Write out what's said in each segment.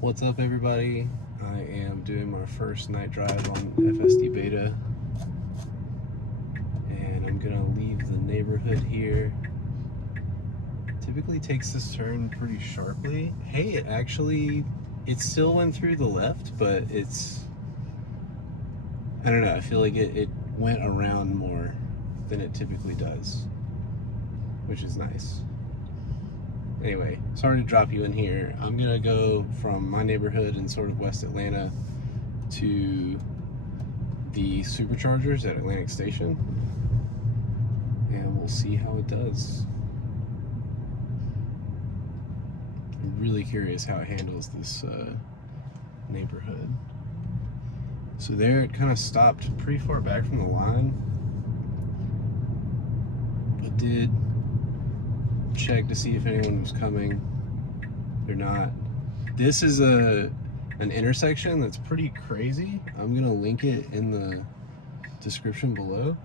What's up, everybody? I am doing my first night drive on FSD Beta, and I'm gonna leave the neighborhood here. Typically takes this turn pretty sharply. Hey, it still went through the left, but I don't know, I feel like it went around more than it typically does, which is nice. Anyway, sorry to drop you in here. I'm gonna go from my neighborhood in sort of West Atlanta to the superchargers at Atlantic Station, and we'll see how it does. I'm really curious how it handles this neighborhood. So there it kind of stopped pretty far back from the line, but did check to see if anyone was coming or not. This is an intersection that's pretty crazy. I'm gonna link it in the description below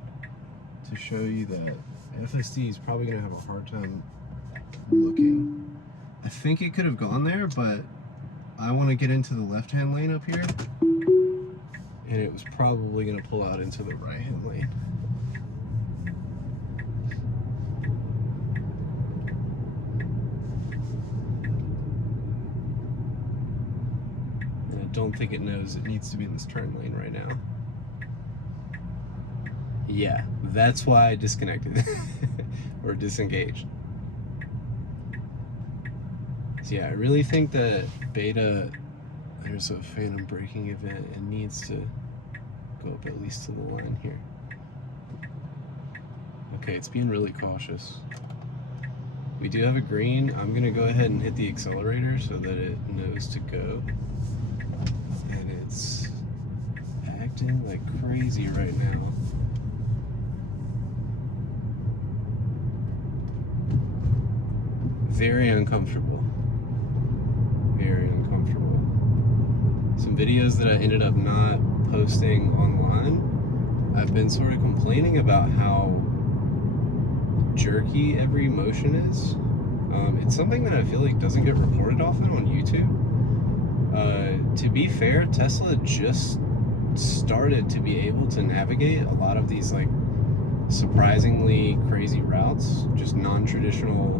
to show you that FSD is probably gonna have a hard time looking. I think it could have gone there, but I want to get into the left-hand lane up here, and it was probably gonna pull out into the right-hand lane. Don't think it knows it needs to be in this turn lane right now. Yeah, that's why I disconnected or disengaged. So yeah, I really think that Beta, there's a phantom braking event and needs to go up at least to the line here. Okay, it's being really cautious. We do have a green. I'm gonna go ahead and hit the accelerator so that it knows to go. It's acting like crazy right now. Very uncomfortable. Very uncomfortable. Some videos that I ended up not posting online, I've been sort of complaining about how jerky every motion is. It's something that I feel like doesn't get reported often on YouTube. To be fair, Tesla just started to be able to navigate a lot of these like surprisingly crazy routes, just non-traditional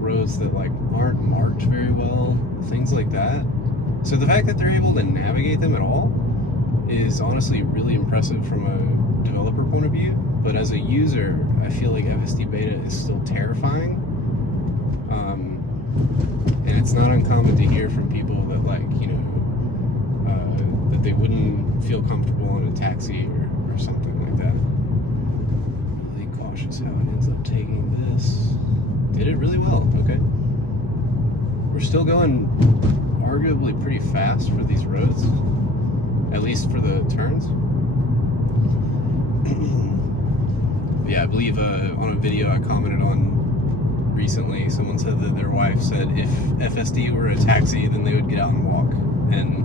roads that like aren't marked very well, things like that. So the fact that they're able to navigate them at all is honestly really impressive from a developer point of view. But as a user, I feel like FSD Beta is still terrifying. And it's not uncommon to hear from people that, like, you know, that they wouldn't feel comfortable in a taxi or something like that. Really cautious how it ends up taking this. Did it really well, okay. We're still going arguably pretty fast for these roads, at least for the turns. Yeah, I believe on a video I commented on recently, someone said that their wife said if FSD were a taxi, then they would get out and walk. And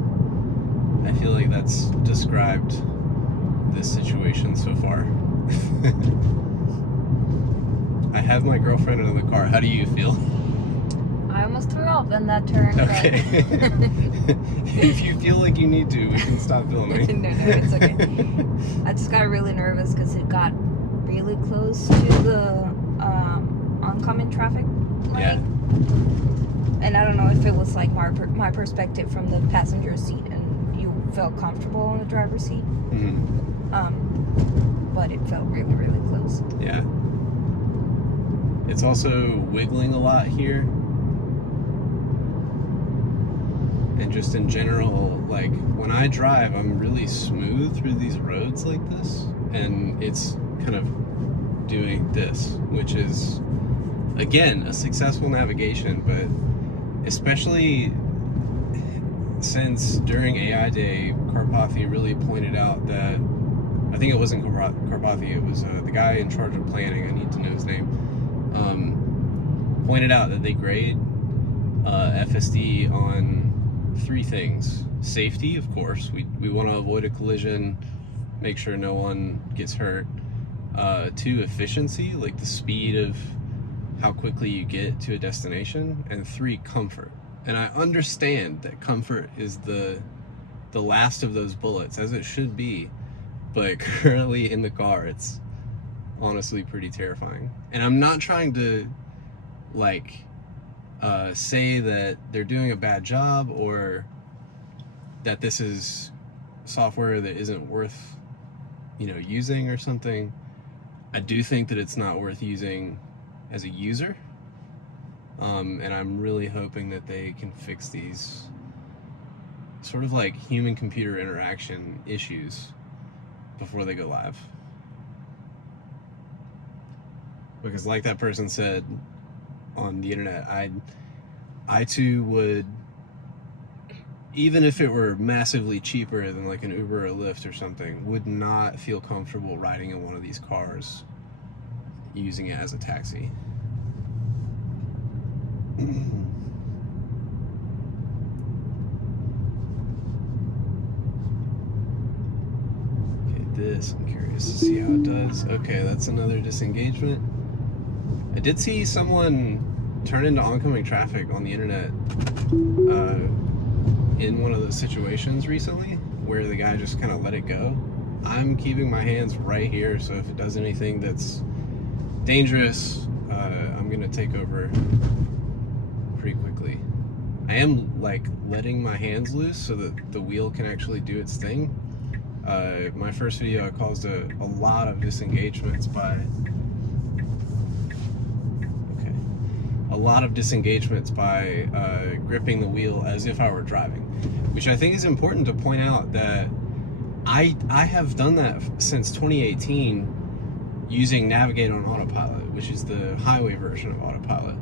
I feel like that's described this situation so far. I have my girlfriend in the car. How do you feel? I almost threw up in that turn. Okay. If you feel like you need to, we can stop filming. No, it's okay. I just got really nervous because it got really close to the oncoming traffic lane. Yeah. And I don't know if it was like my perspective from the passenger seat and you felt comfortable in the driver's seat. But it felt really, really close. Yeah. It's also wiggling a lot here. And just in general, like when I drive, I'm really smooth through these roads like this. And it's kind of doing this, which is, again, a successful navigation, but especially since during AI Day, Karpathy really pointed out that, I think it wasn't Karpathy, it was the guy in charge of planning, I need to know his name, pointed out that they grade FSD on 3 things. Safety, of course, we want to avoid a collision, make sure no one gets hurt. 2, efficiency, like the speed of how quickly you get to a destination. And 3, comfort. And I understand that comfort is the last of those bullets, as it should be, but currently in the car, it's honestly pretty terrifying. And I'm not trying to like say that they're doing a bad job or that this is software that isn't worth, you know, using or something. I do think that it's not worth using as a user, and I'm really hoping that they can fix these sort of like human-computer interaction issues before they go live. Because like that person said on the internet, I too would, even if it were massively cheaper than like an Uber or Lyft or something, would not feel comfortable riding in one of these cars using it as a taxi. Okay, this, I'm curious to see how it does. Okay, that's another disengagement. I did see someone turn into oncoming traffic on the internet in one of those situations recently where the guy just kind of let it go. I'm keeping my hands right here, so if it does anything that's dangerous, I'm gonna take over pretty quickly. I am like letting my hands loose so that the wheel can actually do its thing. My first video caused a lot of disengagements by gripping the wheel as if I were driving, which I think is important to point out that I have done that since 2018 using Navigate On Autopilot, which is the highway version of Autopilot.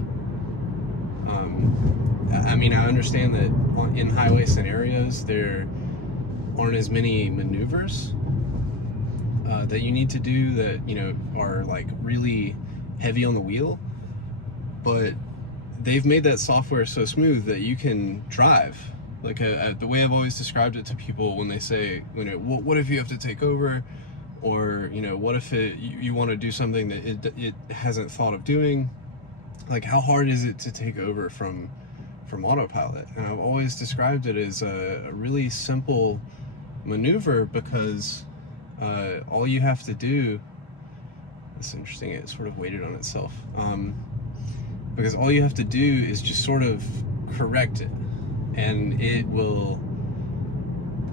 I mean, I understand that in highway scenarios there aren't as many maneuvers that you need to do that, you know, are like really heavy on the wheel, but they've made that software so smooth that you can drive. Like the way I've always described it to people when they say, you know, what if you have to take over, or, you know, what if you want to do something that it hasn't thought of doing? Like, how hard is it to take over from autopilot? And I've always described it as a really simple maneuver, because all you have to do, it's interesting, it sort of waited on itself, because all you have to do is just sort of correct it, and it will,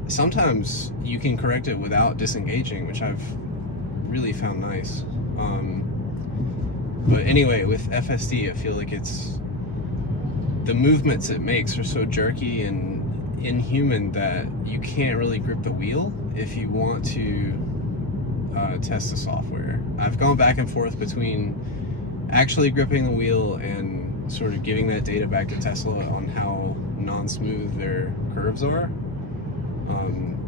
sometimes you can correct it without disengaging, which I've really found nice. But anyway, with FSD, I feel like the movements it makes are so jerky and inhuman that you can't really grip the wheel if you want to test the software. I've gone back and forth between actually gripping the wheel and sort of giving that data back to Tesla on how non-smooth their curves are,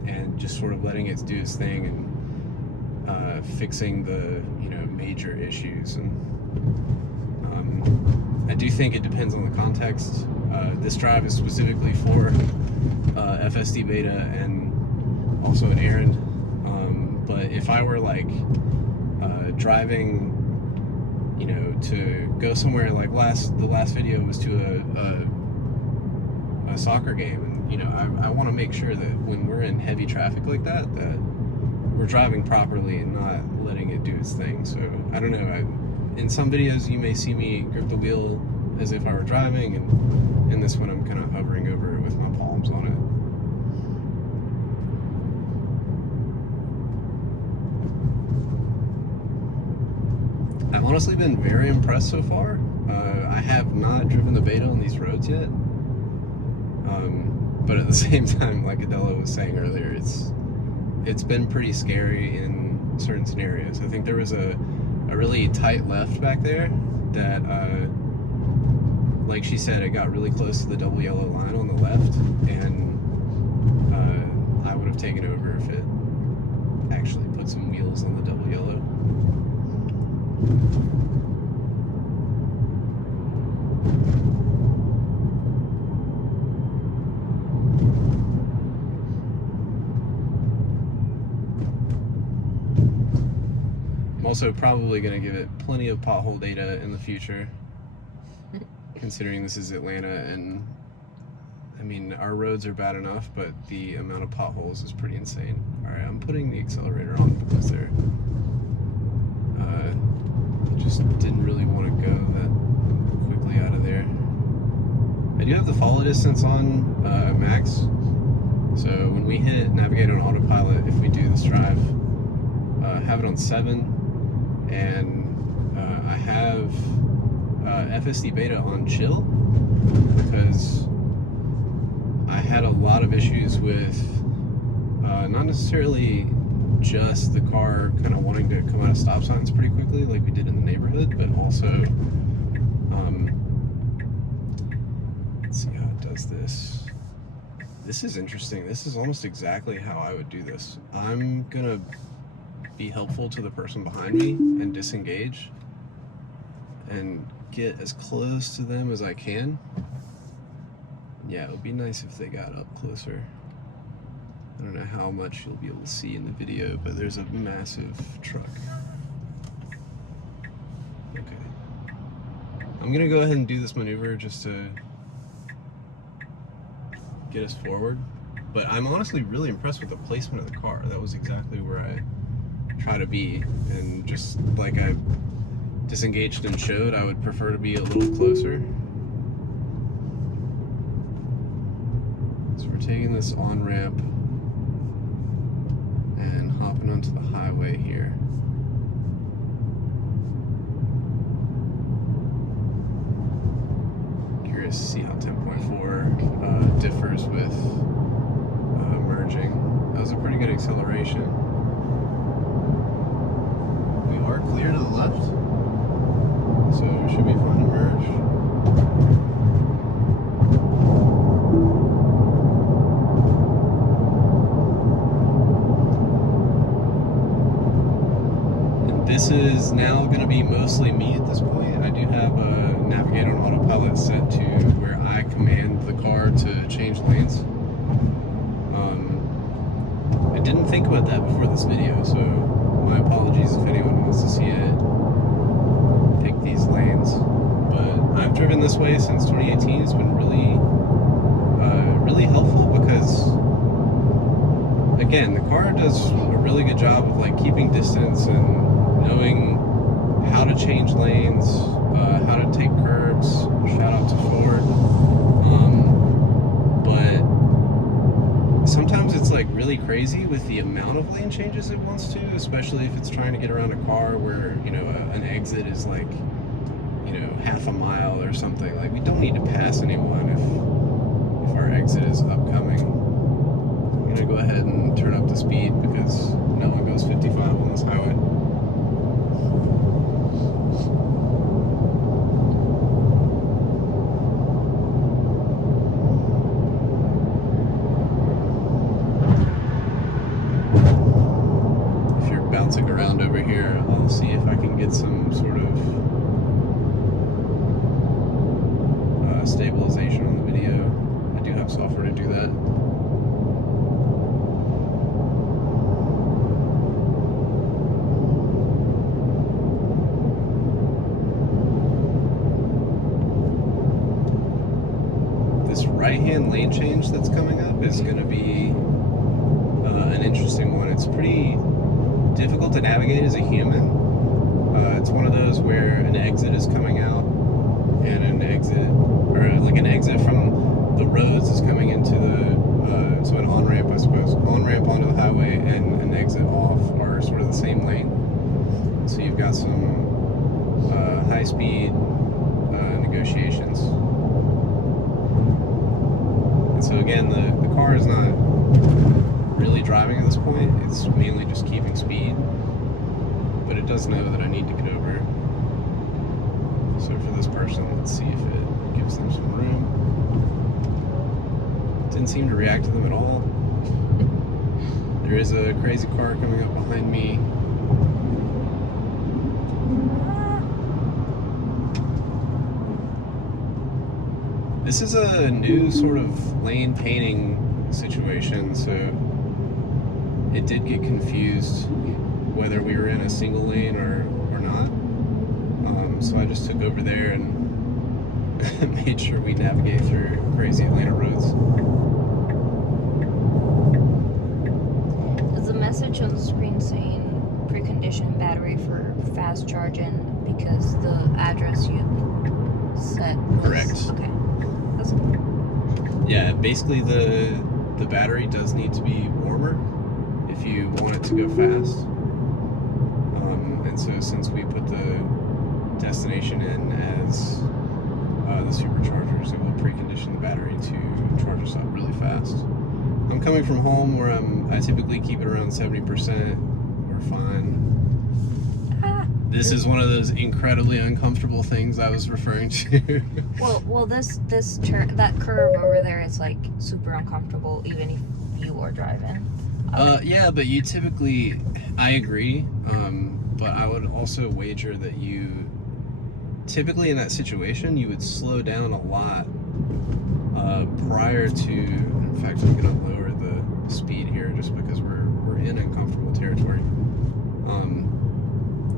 and just sort of letting it do its thing and fixing the, you know, major issues. And I do think it depends on the context. This drive is specifically for FSD Beta and also an errand, but if I were like driving, you know, to go somewhere, like the last video was to a soccer game, and, you know, I want to make sure that when we're in heavy traffic like that we're driving properly and not letting it do its thing. So I don't know, in some videos you may see me grip the wheel as if I were driving, and in this one I'm kind of hovering over it with my palms on it. I've honestly been very impressed so far. I have not driven the beta on these roads yet, but at the same time, like Adela was saying earlier, it's been pretty scary in certain scenarios. I think there was a really tight left back there that, like she said, it got really close to the double yellow line on the left, and I would have taken over if it actually put some wheels on the double yellow. I'm also probably going to give it plenty of pothole data in the future, considering this is Atlanta and I mean, our roads are bad enough, but the amount of potholes is pretty insane. Alright, I'm putting the accelerator on because I just didn't really want to go that quickly out of there. I do have the follow distance on max, so when we hit Navigate on Autopilot, if we do this drive, have it on 7, and I have FSD Beta on chill, because I had a lot of issues with not necessarily just the car kind of wanting to come out of stop signs pretty quickly like we did in the neighborhood, but also let's see how it does this. This is interesting. This is almost exactly how I would do this. I'm gonna be helpful to the person behind me and disengage and get as close to them as I can. Yeah, it would be nice if they got up closer. I don't know how much you'll be able to see in the video, but there's a massive truck. Okay. I'm gonna go ahead and do this maneuver just to get us forward. But I'm honestly really impressed with the placement of the car. That was exactly where I try to be. And just like I disengaged and showed, I would prefer to be a little closer. So we're taking this on-ramp and hopping onto the highway here. Curious to see how 10.4 differs with merging. That was a pretty good acceleration. We are clear to the left, so we should be fine to merge. This is now going to be mostly me at this point. I do have a Navigate on Autopilot set to where I command the car to change lanes. I didn't think about that before this video, so my apologies if anyone wants to see it pick these lanes. But I've driven this way since 2018. It's been really, really helpful because, again, the car does a really good job of like keeping distance and knowing how to change lanes, how to take curbs. Shout out to Ford. But sometimes it's like really crazy with the amount of lane changes it wants to, especially if it's trying to get around a car where, you know, an exit is like, you know, half a mile or something. Like, we don't need to pass anyone if our exit is upcoming. I'm gonna go ahead and turn up the speed because no one goes 55 on this highway. Around over here, I'll see if I can get some sort of stabilization on the video. I do have software to do that. This right-hand lane change that's coming up is going to be an interesting one. It's pretty difficult to navigate as a human. It's one of those where an exit is coming out and an exit, or like an exit from the roads is coming into the, so an on-ramp, I suppose, on-ramp onto the highway and an exit off are sort of the same lane. So you've got some high-speed negotiations. And so again, the car is not really driving at this point. It's mainly just keeping speed, but it does know that I need to get over. So for this person, let's see if it gives them some room. Didn't seem to react to them at all. There is a crazy car coming up behind me. This is a new sort of lane painting situation, so it did get confused whether we were in a single lane or not. So I just took over there and made sure we navigate through crazy Atlanta roads. There's a message on the screen saying precondition battery for fast charging because the address you set. Correct. Okay. That's cool. Yeah, basically the battery does need to be warmer if you want it to go fast. And so since we put the destination in as the superchargers, it will precondition the battery to charge us up really fast. I'm coming from home where I typically keep it around 70%. We're fine. This is one of those incredibly uncomfortable things I was referring to. Well, that curve over there is like super uncomfortable, even if you are driving. Yeah, but you typically, I agree, but I would also wager that you, typically in that situation, you would slow down a lot prior to, in fact, I'm going to lower the speed here just because we're in uncomfortable territory.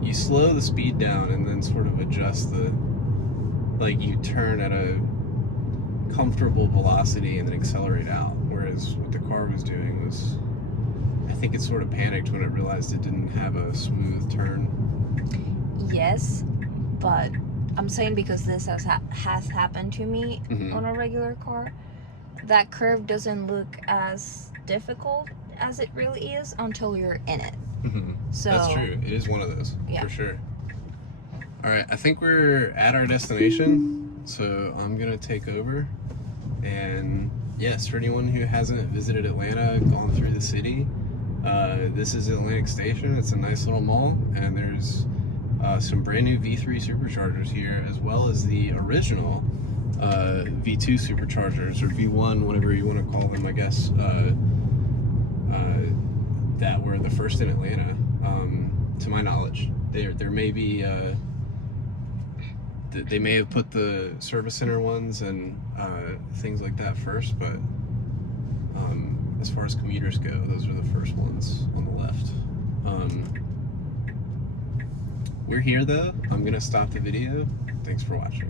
You slow the speed down and then sort of adjust like you turn at a comfortable velocity and then accelerate out. Whereas what the car was doing was, I think it sort of panicked when it realized it didn't have a smooth turn. Yes, but I'm saying because this has happened to me on a regular car, that curve doesn't look as difficult as it really is until you're in it. So that's true. It is one of those, yeah, for sure. All right, I think we're at our destination, so I'm gonna take over. And yes, for anyone who hasn't visited Atlanta, gone through the city, this is Atlantic Station. It's a nice little mall, and there's some brand new V3 superchargers here, as well as the original V2 superchargers, or V1, whatever you want to call them, I guess, that were the first in Atlanta, to my knowledge. There may be, they may have put the service center ones and things like that first, but as far as commuters go, those are the first ones on the left. We're here though. I'm gonna stop the video. Thanks for watching.